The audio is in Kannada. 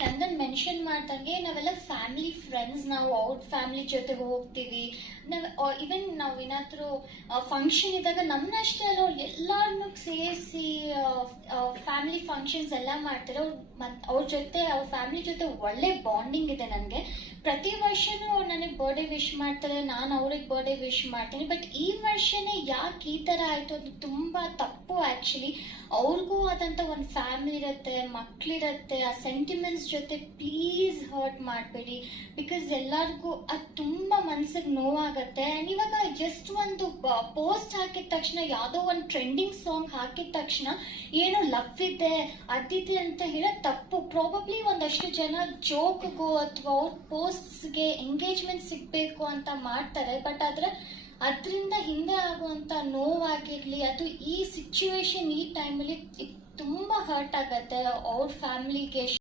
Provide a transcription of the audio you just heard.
ಚಂದನ್ ಮೆನ್ಷನ್ ಮಾಡ್ದಂಗೆ ನಾವೆಲ್ಲ ಫ್ಯಾಮಿಲಿ ಫ್ರೆಂಡ್ಸ್, ನಾವು ಅವ್ರ ಫ್ಯಾಮಿಲಿ ಜೊತೆಗೆ ಹೋಗ್ತೀವಿ. ಇವನ್ ನಾವು ಏನಾದರೂ ಫಂಕ್ಷನ್ ಇದ್ದಾಗ ನಮ್ಮನ್ನಷ್ಟೇ ಅಲ್ಲ, ಅವ್ರು ಎಲ್ಲಾರನ್ನೂ ಸೇರಿಸಿ ಫ್ಯಾಮಿಲಿ ಫಂಕ್ಷನ್ಸ್ ಎಲ್ಲ ಮಾಡ್ತಾರೆ. ಅವ್ರ ಜೊತೆ, ಅವ್ರ ಫ್ಯಾಮಿಲಿ ಜೊತೆ ಒಳ್ಳೆ ಬಾಂಡಿಂಗ್ ಇದೆ ನನಗೆ. ಪ್ರತಿ ವರ್ಷನೂ ಅವ್ರು ನನಗೆ ಬರ್ಡೇ ವಿಶ್ ಮಾಡ್ತಾರೆ, ನಾನು ಅವ್ರಿಗೆ ಬರ್ಡೇ ವಿಶ್ ಮಾಡ್ತೀನಿ. ಬಟ್ ಈ ವರ್ಷನೇ ಯಾಕೆ ಈ ಥರ ಆಯಿತು ಅದು ತುಂಬ ತಪ್ಪು ಆ್ಯಕ್ಚುಲಿ. ಅವ್ರಿಗೂ ಆದಂಥ ಒಂದು ಫ್ಯಾಮಿಲಿ ಇರುತ್ತೆ, ಮಕ್ಕಳಿರುತ್ತೆ. ಆ ಸೆಂಟಿಮೆಂಟ್ಸ್ ಜೊತೆ ಪ್ಲೀಸ್ ಹರ್ಟ್ ಮಾಡಬೇಡಿ, ಬಿಕಾಸ್ ಎಲ್ಲರಿಗೂ ಅದು ತುಂಬ ಮನ್ಸಿಗೆ ನೋವಾಗುತ್ತೆ. ಆ್ಯಂಡ್ ಇವಾಗ ಜಸ್ಟ್ ಒಂದು ಪೋಸ್ಟ್ ಹಾಕಿದ ತಕ್ಷಣ, ಯಾವುದೋ ಒಂದು ಟ್ರೆಂಡಿಂಗ್ ಸಾಂಗ್ ಹಾಕಿದ ತಕ್ಷಣ ಏನೋ ಲವ್ ಇದೆ ಅದಿದೆ ಅಂತ ಹೇಳೋದು ತಪ್ಪು. ಪ್ರಾಬಬ್ಲಿ ಒಂದಷ್ಟು ಜನ ಜೋಕ್ಗೋ ಅಥವಾ ಅವ್ರ ಪೋಸ್ಟ್ಸ್ಗೆ ಎಂಗೇಜ್ಮೆಂಟ್ ಸಿಗಬೇಕು ಅಂತ ಮಾಡ್ತಾರೆ. ಬಟ್ ಅದರಿಂದ ಹಿಂದೆ ಆಗುವಂಥ ನೋವಾಗಿರಲಿ, ಅದು ಈ ಸಿಚುವೇಶನ್ ಈ ಟೈಮಲ್ಲಿ ತುಂಬ ಹರ್ಟ್ ಆಗತ್ತೆ ಅವ್ರ ಫ್ಯಾಮಿಲಿಗೆ.